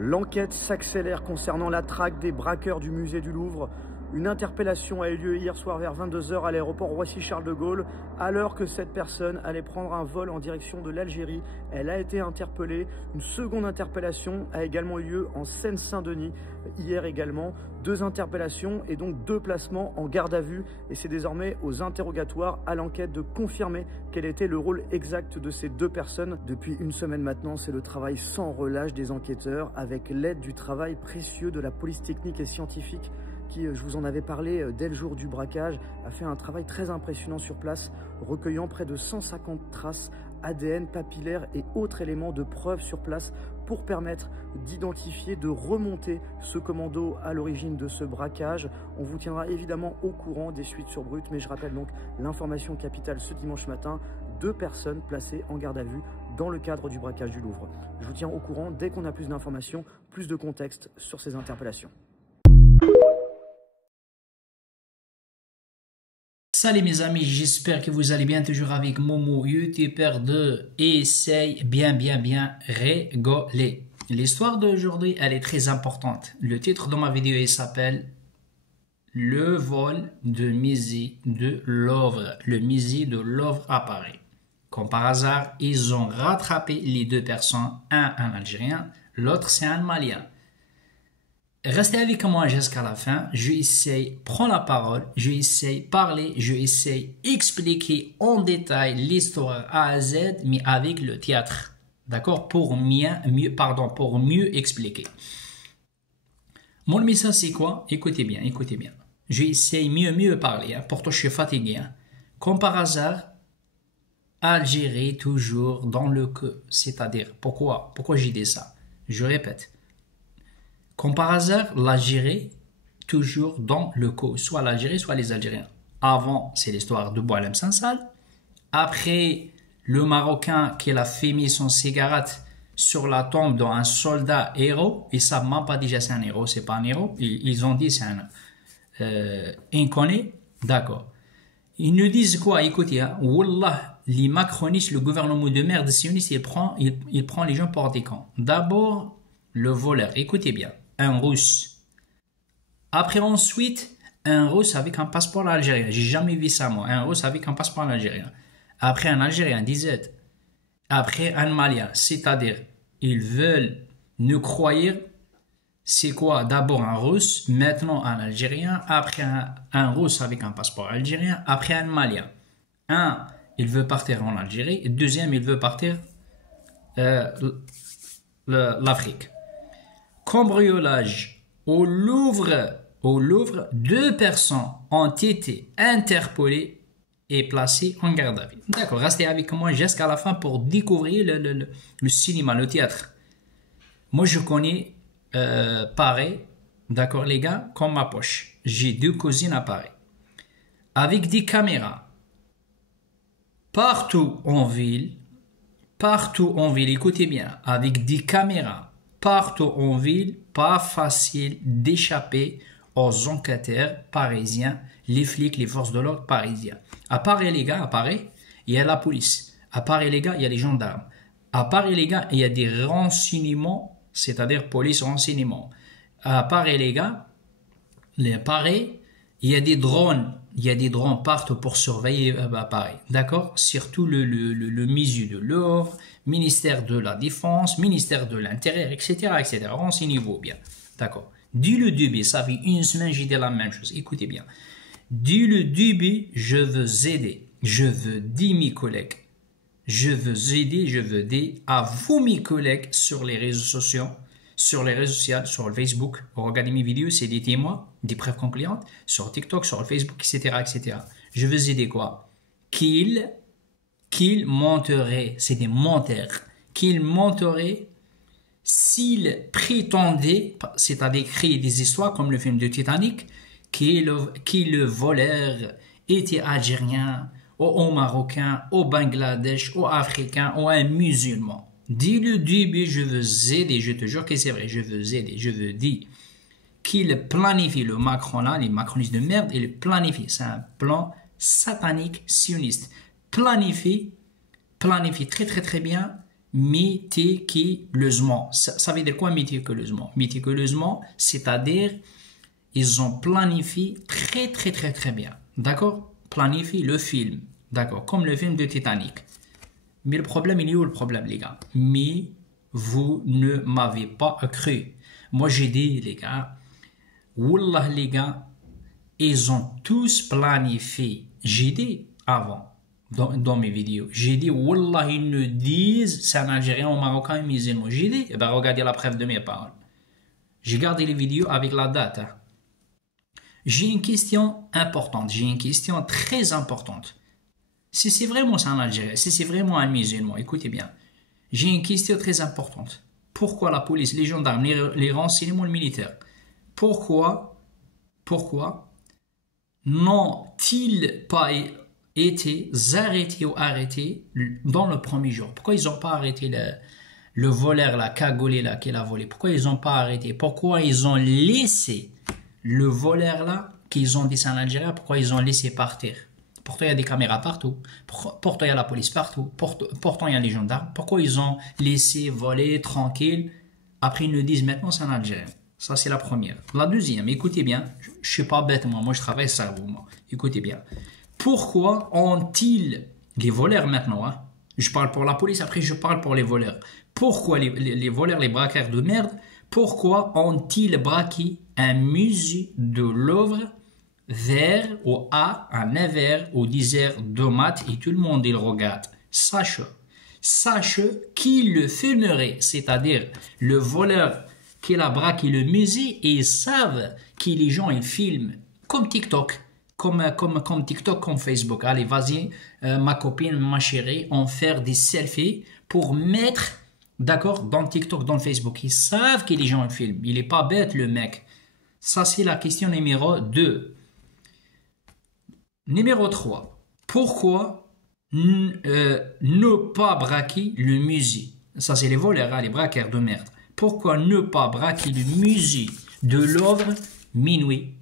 L'enquête s'accélère concernant la traque des braqueurs du musée du Louvre. Une interpellation a eu lieu hier soir vers 22 h à l'aéroport Roissy-Charles de Gaulle. Alors que cette personne allait prendre un vol en direction de l'Algérie, elle a été interpellée. Une seconde interpellation a également eu lieu en Seine-Saint-Denis, hier également. 2 interpellations et donc 2 placements en garde à vue. Et c'est désormais aux interrogatoires à l'enquête de confirmer quel était le rôle exact de ces 2 personnes. Depuis une semaine maintenant, c'est le travail sans relâche des enquêteurs avec l'aide du travail précieux de la police technique et scientifique qui, je vous en avais parlé dès le jour du braquage, a fait un travail très impressionnant sur place, recueillant près de 150 traces ADN, papillaires et autres éléments de preuve sur place pour permettre d'identifier, de remonter ce commando à l'origine de ce braquage. On vous tiendra évidemment au courant des suites sur Brut, mais je rappelle donc l'information capitale ce dimanche matin, 2 personnes placées en garde à vue dans le cadre du braquage du Louvre. Je vous tiens au courant dès qu'on a plus d'informations, plus de contexte sur ces interpellations. Salut mes amis, j'espère que vous allez bien, toujours avec Momo, youtubeur de Essaye bien rigoler. L'histoire d'aujourd'hui, elle est très importante. Le titre de ma vidéo, il s'appelle Le vol de musée de Louvre. Le musée de Louvre à Paris. Comme par hasard, ils ont rattrapé les 2 personnes, un Algérien, l'autre c'est un Malien. Restez avec moi jusqu'à la fin, je essaye prendre la parole, je essaye parler, je essaye expliquer en détail l'histoire A à Z, mais avec le théâtre, d'accord, pour mieux expliquer. Mon message c'est quoi? Écoutez bien, je essaye mieux parler, hein, pourtant je suis fatigué. Hein. Comme par hasard, Algérie toujours dans le queue, c'est-à-dire, pourquoi j'ai dit ça? Je répète. Comme par hasard, l'Algérie, toujours dans le coup, soit l'Algérie, soit les Algériens. Avant, c'est l'histoire de Boualem Sansal. Après, le Marocain qui a fumé son cigarette sur la tombe d'un soldat héros. Ils ne savent même pas déjà c'est un héros, c'est pas un héros. Ils ont dit c'est un inconnu. D'accord. Ils nous disent quoi? Écoutez, hein, Wallah, les macronistes, le gouvernement de merde sioniste, il prend les gens pour des cons. D'abord, le voleur. Écoutez bien. Un Russe. Après ensuite, un Russe avec un passeport algérien. J'ai jamais vu ça moi. Un Russe avec un passeport algérien. Après un Algérien, disait. Après un Malien. C'est-à-dire, ils veulent nous croire, c'est quoi? D'abord un Russe, maintenant un Algérien, après un Russe avec un passeport algérien, après un Malien. Un, il veut partir en Algérie. Et deuxième, il veut partir l'Afrique. Cambriolage au Louvre, 2 personnes ont été interpellées et placées en garde à vue. D'accord, restez avec moi jusqu'à la fin pour découvrir le cinéma, le théâtre. Moi, je connais Paris, d'accord les gars, comme ma poche. J'ai 2 cousines à Paris. Avec des caméras. Partout en ville, écoutez bien, avec des caméras. Partout en ville, pas facile d'échapper aux enquêteurs parisiens, les flics, les forces de l'ordre parisiens. À Paris, les gars, il y a la police. À Paris, les gars, il y a les gendarmes. À Paris, les gars, il y a des renseignements, c'est-à-dire police renseignement. À Paris, les gars, Paris, il y a des drones. Il y a des drones partout pour surveiller Paris. D'accord? Surtout le musée de Louvre, ministère de la Défense, ministère de l'Intérieur, etc. Renseignez-vous bien. D'accord? Dès le début, ça fait une semaine, j'ai dit la même chose. Écoutez bien. Dès le début, je veux aider. Je veux dire mes collègues. Je veux aider, je veux dire à vous, mes collègues, sur les réseaux sociaux, sur le Facebook. Regardez mes vidéos, c'est des témoins, des preuves concluantes, sur TikTok, sur le Facebook, etc. Je veux aider quoi? Qu'ils menteraient, c'est des menteurs, qu'ils menteraient s'ils prétendaient, c'est-à-dire créer des histoires comme le film de Titanic, le voleur était algérien, ou marocain, au Bangladesh, ou africain, ou un musulman. Dès le début, je veux aider, je te jure que c'est vrai, je veux aider, je veux dire qu'il planifie le Macron là, les macronistes de merde, il planifie, c'est un plan satanique sioniste. Planifie très bien méticuleusement. Ça veut dire quoi méticuleusement? Méticuleusement, c'est-à-dire ils ont planifié très très très très bien. D'accord? Planifié le film. D'accord? Comme le film de Titanic. Mais le problème, il est où le problème, les gars? Mais vous ne m'avez pas cru. Moi, j'ai dit, les gars, Wallah, les gars, ils ont tous planifié. J'ai dit avant, dans mes vidéos, j'ai dit, Wallah, ils nous disent, c'est un Algérien, un Marocain, un musulman. J'ai dit, eh ben, regardez la preuve de mes paroles. J'ai gardé les vidéos avec la date. Hein. J'ai une question importante, j'ai une question très importante. Si c'est vraiment un Algérien, si c'est vraiment un musulman, écoutez bien, j'ai une question très importante. Pourquoi la police, les gendarmes, les renseignements militaires, pourquoi n'ont-ils pas été arrêtés ou arrêtés dans le premier jour? Pourquoi ils n'ont pas arrêté le voleur, la cagoulé là, qui l'a volé? Pourquoi ils n'ont pas arrêté? Pourquoi ils ont laissé le voleur là, qu'ils ont dit c'est un Algérien, pourquoi ils ont laissé partir? Pourtant, il y a des caméras partout. Pourtant, il y a la police partout. Pourtant, il y a les gendarmes. Pourquoi ils ont laissé voler tranquille? Après, ils nous disent maintenant c'est un Algérien. Ça, c'est la première. La deuxième, écoutez bien. Je ne suis pas bête, moi je travaille cerveau. Moi. Écoutez bien. Pourquoi ont-ils, les voleurs maintenant, hein, je parle pour la police, après je parle pour les voleurs. Pourquoi les voleurs, les braqueurs de merde, pourquoi ont-ils braqué un musée de Louvre vers ou à un 9h ou 10h de mat et tout le monde il regarde? Sache qui le filmerait, c'est-à-dire le voleur qui a braqué le musée, et ils savent que les gens ils filment comme TikTok, comme TikTok, comme Facebook. Allez, vas-y, ma copine, ma chérie, on fait des selfies pour mettre, d'accord, dans TikTok, dans Facebook. Ils savent que les gens ils filment. Il est pas bête le mec. Ça c'est la question numéro 2. Numéro 3. Pourquoi ne pas braquer le musée? Ça c'est les voleurs, hein, les braqueurs de merde. Pourquoi ne pas braquer le musée de Louvre minuit,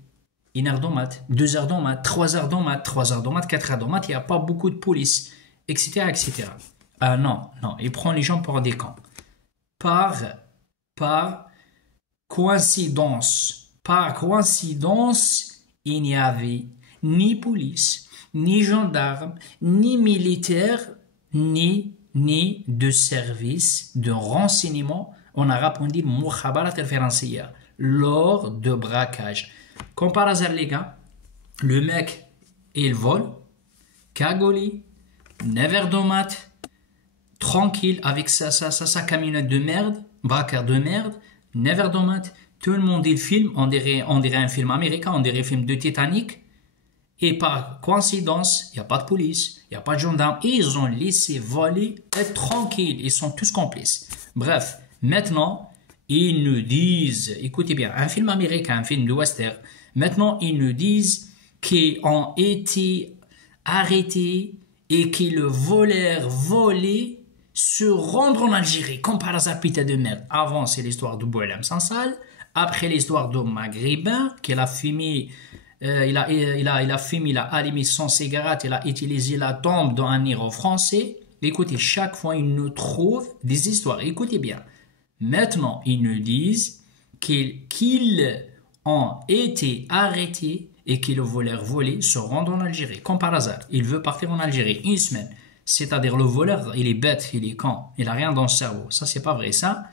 1h de mat, 2h de mat, 3h de mat, 3h de mat, 4h de mat, il n'y a pas beaucoup de police, etc. etc. Ah non, il prend les gens pour des camps. Par coïncidence, il n'y avait ni police, ni gendarme, ni militaire, ni de service de renseignement. On a répondu mukhabarat al-Faransiya lors de braquage. Comme par hasard, les gars, le mec, il vole, cagoulé, 9h de mat, tranquille, avec sa camionnette de merde, braqueur de merde, 9h de mat, tout le monde il filme, on dirait un film américain, on dirait un film de Titanic, et par coïncidence, il n'y a pas de police, il n'y a pas de gendarme, et ils ont laissé voler, être tranquille, ils sont tous complices. Bref, maintenant, ils nous disent, écoutez bien, un film américain, un film de western, maintenant ils nous disent qu'ils ont été arrêtés et que le voleur volé se rendre en Algérie, comme par hasard, putain de merde. Avant, c'est l'histoire de Boualem Sansal, après l'histoire de Maghrébin, qu'il a fumé, il a fumé, il a allumé son cigarette, il a utilisé la tombe d'un héros français. Écoutez, chaque fois, ils nous trouvent des histoires. Écoutez bien. Maintenant, ils nous disent qu'ils ont été arrêtés et que le voleur volé se rend en Algérie. Comme par hasard, il veut partir en Algérie une semaine. C'est-à-dire le voleur, il est bête, il est con, il n'a rien dans le cerveau. Ça, c'est pas vrai, ça.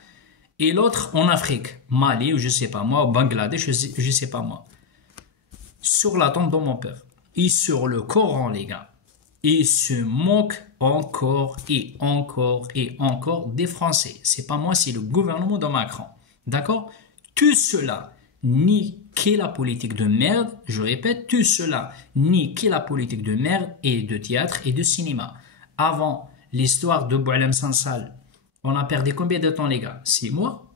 Et l'autre en Afrique, Mali, ou je sais pas moi, au Bangladesh, je sais pas moi. Sur la tombe de mon père. Et sur le Coran, les gars. Il se moque encore et encore et encore des Français. C'est pas moi, c'est le gouvernement de Macron. D'accord? Tout cela niquer la politique de merde, je répète, tout cela niquer la politique de merde et de théâtre et de cinéma. Avant l'histoire de Boualem Sansal, on a perdu combien de temps, les gars? 6 mois.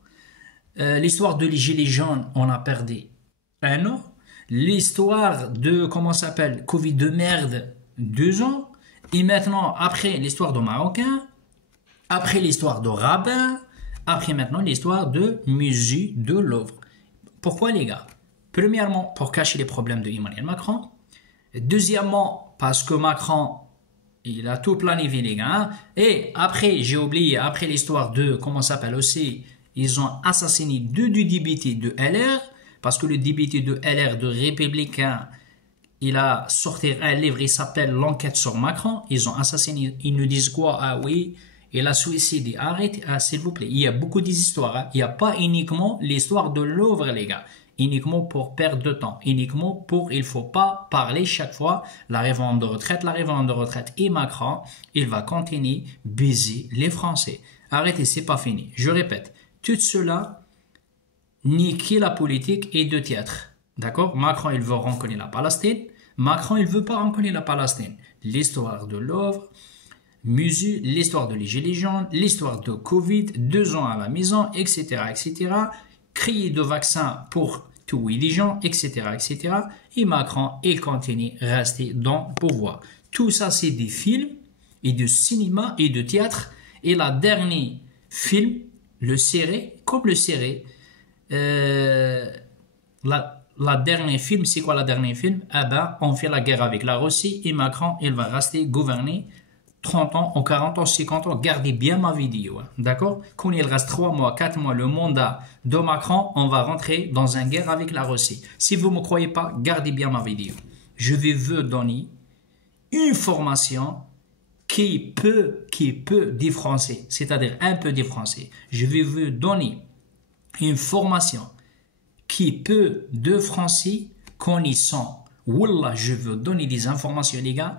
L'histoire de les Gilets jaunes, on a perdu 1 an. L'histoire de, comment ça s'appelle, Covid de merde, 2 ans. Et maintenant, après l'histoire de Marocain, après l'histoire de Rabbin, après maintenant l'histoire de musée de Louvre. Pourquoi, les gars? Premièrement, pour cacher les problèmes de Emmanuel Macron. Deuxièmement, parce que Macron, Il a tout planifié, les gars. Hein. Et après, j'ai oublié, après l'histoire de, comment ça s'appelle aussi, ils ont assassiné deux du député de LR, parce que le député de LR, de Républicain, il a sorti un livre, il s'appelle L'enquête sur Macron. Ils ont assassiné, ils nous disent quoi? Ah oui, il a suicidé. Arrêtez, ah, s'il vous plaît. Il y a beaucoup d'histoires. Hein. Il n'y a pas uniquement l'histoire de Louvre, les gars. Uniquement pour perdre de temps. Uniquement pour, il faut pas parler chaque fois la réforme de retraite, la réforme de retraite. Et Macron, il va continuer baiser les Français. Arrêtez, c'est pas fini. Je répète, tout cela niquer la politique et de théâtre. D'accord? Macron, il veut reconnaître la Palestine. Macron, il veut pas reconnaître la Palestine. L'histoire de Louvre, Musu, l'histoire de les Gilets jaunes, l'histoire de Covid, 2 ans à la maison, etc., etc. Crier de vaccins pour tous les gens, etc., etc. Et Macron, il continue à rester dans le pouvoir. Tout ça, c'est des films et de cinéma et de théâtre. Et la dernière film, le série, comme le série, la dernière film, c'est quoi la dernière film? Ah ben, on fait la guerre avec la Russie et Macron, il va rester gouverner 30 ans, ou 40 ans, 50 ans. Gardez bien ma vidéo, hein, d'accord? Quand il reste 3 mois, 4 mois, le mandat de Macron, on va rentrer dans une guerre avec la Russie. Si vous ne me croyez pas, gardez bien ma vidéo. Je vais vous donner une formation qui peut différencier, c'est-à-dire un peu différencier. Je vais vous donner une formation qui peut différencier connaissant. Wallah, je veux donner des informations, les gars.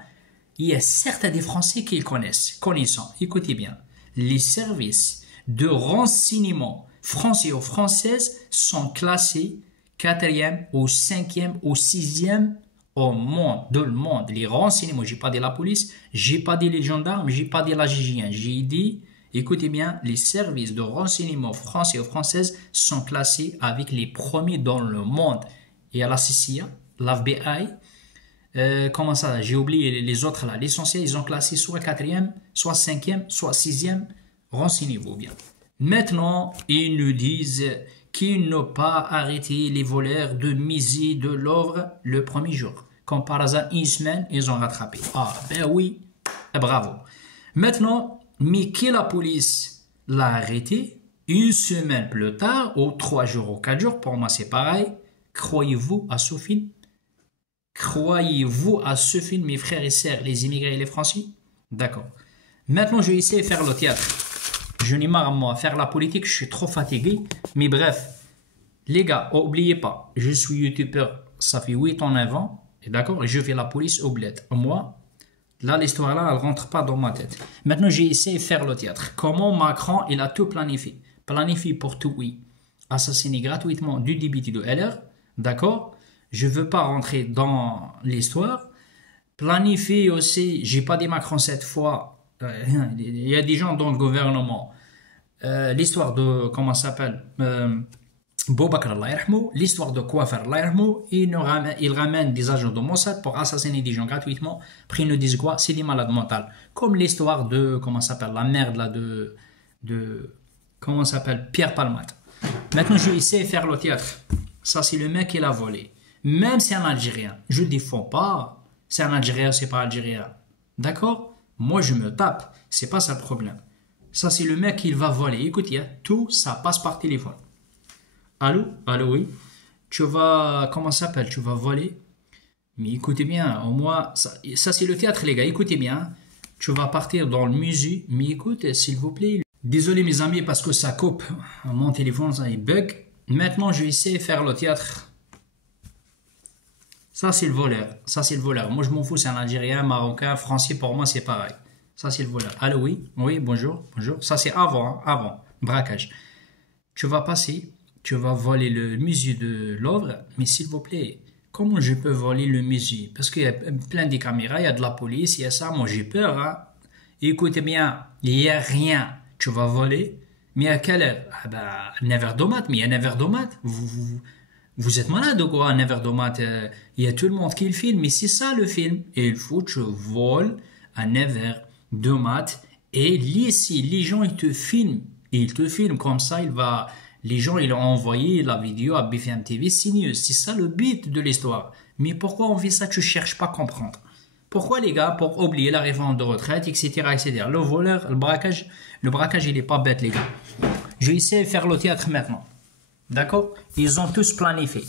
Il y a certains des Français qui le connaissent. Connaissant, écoutez bien. Les services de renseignement français ou françaises sont classés 4e, ou 5e, ou 6e au monde, dans le monde. Les renseignements, j'ai pas dit la police, j'ai pas dit les gendarmes, j'ai pas dit la GIGN, j'ai dit, écoutez bien, les services de renseignement français ou françaises sont classés avec les premiers dans le monde. Il y a la CIA, l'FBI, comment ça, j'ai oublié les autres là, l'essentiel, ils ont classé soit 4e, soit 5e, soit 6e, renseignez-vous bien. Maintenant, ils nous disent qu'ils n'ont pas arrêté les voleurs de Musée de Louvre le premier jour. Comme par hasard, une semaine, ils ont rattrapé. Ah, ben oui, bravo. Maintenant, mais que la police l'a arrêté une semaine plus tard, ou 3 jours ou 4 jours, pour moi c'est pareil. Croyez-vous à ce film? Croyez-vous à ce film, mes frères et sœurs, les immigrés et les Français? D'accord. Maintenant, je vais essayer de faire le théâtre. Je n'ai marre, moi, faire la politique, je suis trop fatigué. Mais bref, les gars, n'oubliez pas, je suis youtubeur, ça fait 8 ans avant, d'accord, et je fais la police au bled. Moi, là, l'histoire-là, elle ne rentre pas dans ma tête. Maintenant, j'ai essayé de faire le théâtre. Comment Macron, il a tout planifié. Planifié pour tout, oui. Assassiner gratuitement du député de LR, d'accord. Je ne veux pas rentrer dans l'histoire. Planifier aussi, j'ai pas dit Macron cette fois, il y a des gens dans le gouvernement. L'histoire de, comment ça s'appelle, Boubacar Allah yarhamou, l'histoire de coiffeur Allah yarhamou, il ramène des agents de Mossad pour assassiner des gens gratuitement. Après, ils nous disent quoi? C'est des malades mentaux. Comme l'histoire de, comment ça s'appelle, la merde là de comment ça s'appelle, Pierre Palmade. Maintenant, je vais essayer de faire le théâtre. Ça, c'est le mec qui l'a volé. Même si c'est un Algérien, je ne défends pas. C'est un Algérien, c'est pas Algérien. D'accord? Moi, je me tape. C'est pas ça le problème. Ça, c'est le mec qui va voler. Écoutez, hein, tout ça passe par téléphone. Allô? Allô, oui. Tu vas, comment ça s'appelle? Tu vas voler. Mais écoutez bien, au moins, ça c'est le théâtre, les gars. Écoutez bien. Tu vas partir dans le musée. Mais écoute, s'il vous plaît. Désolé, mes amis, parce que ça coupe. Mon téléphone, ça, il bug. Maintenant, je vais essayer de faire le théâtre. Ça, c'est le voleur. Ça, c'est le voleur. Moi, je m'en fous, c'est un Algérien, Marocain, Français, pour moi, c'est pareil. Ça, c'est le voleur. Allô, oui? Oui, bonjour. Bonjour. Ça, c'est avant, hein, avant. Braquage. Tu vas passer, tu vas voler le musée de Louvre, mais s'il vous plaît, comment je peux voler le musée? Parce qu'il y a plein de caméras, il y a de la police, il y a ça. Moi, j'ai peur, hein. Écoutez bien, il n'y a rien. Tu vas voler, mais à quelle heure? Ah bah, 9h de mat, mais il y a 9h de mat. Vous êtes malade ou quoi, un verre de mat? Il y a tout le monde qui le filme, mais c'est ça le film. Et il faut que tu voles un verre de mat. Et ici, les gens, ils te filment. Et ils te filment comme ça, les gens, ils ont envoyé la vidéo à BFM TV, c'est mieux. C'est ça le but de l'histoire. Mais pourquoi on fait ça? Tu cherches pas à comprendre. Pourquoi les gars? Pour oublier la réforme de retraite, etc., etc. Le voleur, le braquage, il est pas bête les gars. Je vais essayer de faire le théâtre maintenant. D'accord? Ils ont tous planifié.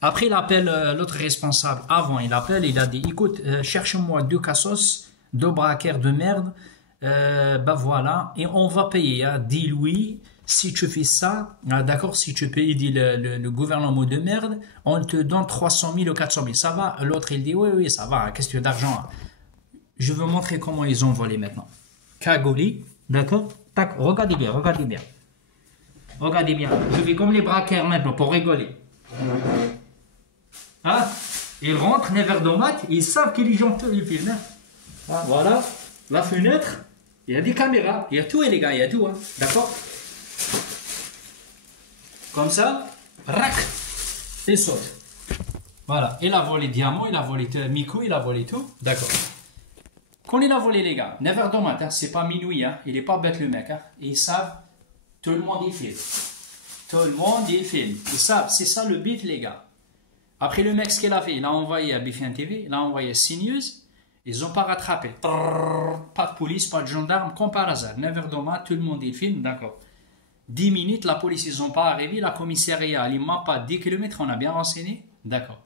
Après, il appelle l'autre responsable. Avant, il appelle, il a dit, écoute, cherche-moi 2 cassos, 2 braqueurs de merde. Bah voilà, et on va payer. Hein. Dis oui, si tu fais ça, d'accord, si tu payes, dit le gouvernement de merde, on te donne 300 000 ou 400 000. Ça va? L'autre, il dit, oui, ça va, question d'argent. Je veux montrer comment ils ont volé maintenant. Cagouli, d'accord? Tac, regardez bien. Regardez bien. Je fais comme les braqueurs maintenant pour rigoler. Hein? Ils rentrent, Neverdomat, ils savent qu'ils ont tout le film. Hein? Voilà, la fenêtre, il y a des caméras, il y a tout, les gars, il y a tout. Hein? D'accord? Comme ça, rac, il saute. Voilà, il a volé diamant, il a volé Miku, il a volé tout. D'accord. Quand il a volé, les gars, Neverdomat, hein, c'est pas minuit, hein, il est pas bête le mec. Hein, ils savent, tout le monde y filme. Tout le monde y filme. Ils savent, c'est ça le beat, les gars. Après le mec, ce qu'il a fait, il a envoyé à BFM TV, il a envoyé CNews, ils n'ont pas rattrapé. Pas de police, pas de gendarme, comme par hasard. Neverdomat, tout le monde y filme, d'accord. 10 minutes, la police, ils n'ont pas arrivé, la commissariat, il m'a pas 10 km, on a bien renseigné, d'accord.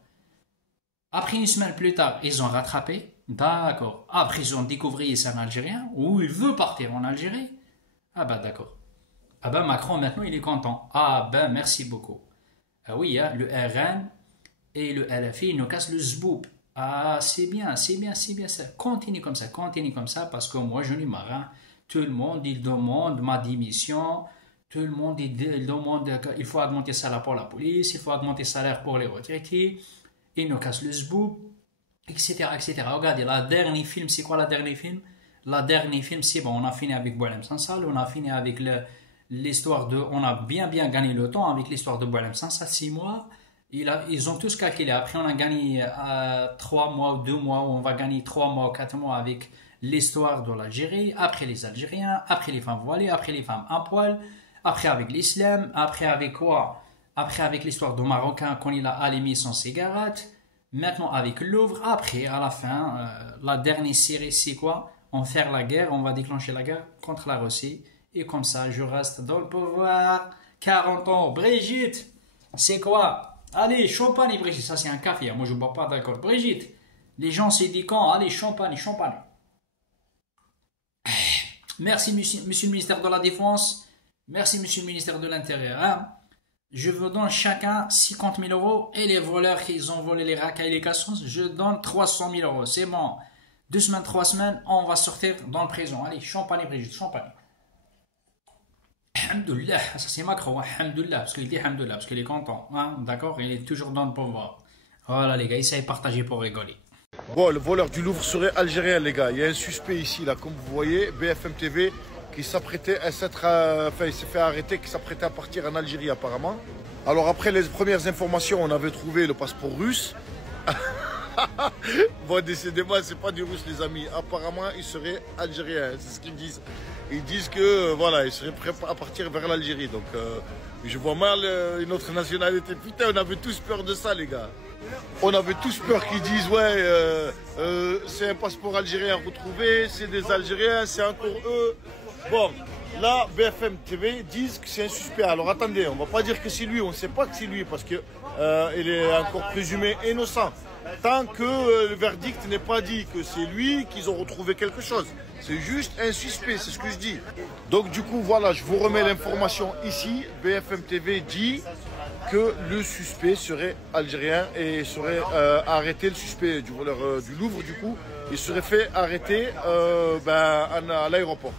Après une semaine plus tard, ils ont rattrapé, d'accord. Après, ils ont découvert c'est un Algérien, ou il veut partir en Algérie. Ah ben d'accord. Ah ben Macron, maintenant, il est content. Ah ben merci beaucoup. Ah oui, hein, le RN et le LFI, ils nous cassent le zboub. Ah, c'est bien ça. Continue comme ça, parce que moi, je n'ai marre. Hein. Tout le monde, il demande ma démission. Tout le monde, il demande qu'il faut augmenter le salaire pour la police, il faut augmenter le salaire pour les retraités. Ils nous cassent le zboub, etc., etc. Regardez, la dernière film, c'est quoi la dernière film? La dernière film, c'est bon, on a fini avec Boualem Sansal, on a fini avec l'histoire de... On a bien gagné le temps avec l'histoire de Boualem Sansal, 6 mois. Ils ont tous calculé. Après, on a gagné 3 mois ou 2 mois, ou on va gagner 3 mois ou 4 mois avec l'histoire de l'Algérie, après les Algériens, après les femmes voilées, après les femmes à poil, après avec l'islam, après avec quoi? Après avec l'histoire du Marocain quand il a allumé son cigarette, maintenant avec Louvre, après à la fin, la dernière série c'est quoi? On fait la guerre, on va déclencher la guerre contre la Russie, et comme ça je reste dans le pouvoir, 40 ans, Brigitte, c'est quoi? Allez, champagne Brigitte, ça c'est un café, moi je ne bois pas d'alcool, Brigitte, les gens se disent quand? Allez, champagne. Merci monsieur le ministère de la Défense, merci monsieur le ministère de l'Intérieur, hein? Je vous donne chacun 50 000 euros et les voleurs qui ont volé les racailles et les cassos, je donne 300 000 euros. C'est bon. 2 semaines, 3 semaines, on va sortir dans le prison. Allez, champagne, Brigitte, champagne. Alhamdoulilah, ça c'est Macron, alhamdoulilah, parce qu'il dit alhamdoulilah, parce qu'il est content. Hein, d'accord, il est toujours dans le pouvoir. Voilà les gars, essayez de partager pour rigoler. Bon, le voleur du Louvre serait algérien les gars. Il y a un suspect ici, là, comme vous voyez, BFM TV. Qui s'apprêtait à s'être, enfin il s'est fait arrêter, qui s'apprêtait à partir en Algérie apparemment. Alors après les premières informations, on avait trouvé le passeport russe. Bon, décidément, c'est pas du russe les amis. Apparemment, il serait algérien, c'est ce qu'ils disent. Ils disent que voilà, il serait prêt à partir vers l'Algérie. Donc je vois mal une autre nationalité. Putain, on avait tous peur de ça les gars. On avait tous peur qu'ils disent ouais, c'est un passeport algérien retrouvé, c'est des Algériens, c'est encore eux. Bon, là, BFM TV disent que c'est un suspect. Alors attendez, on ne va pas dire que c'est lui, on ne sait pas que c'est lui parce qu'il est encore présumé innocent. Tant que le verdict n'est pas dit que c'est lui, qu'ils ont retrouvé quelque chose. C'est juste un suspect, c'est ce que je dis. Donc du coup, voilà, je vous remets l'information ici. BFM TV dit que le suspect serait algérien et serait arrêté, le suspect du voleur du Louvre, du coup, il serait fait arrêter à l'aéroport.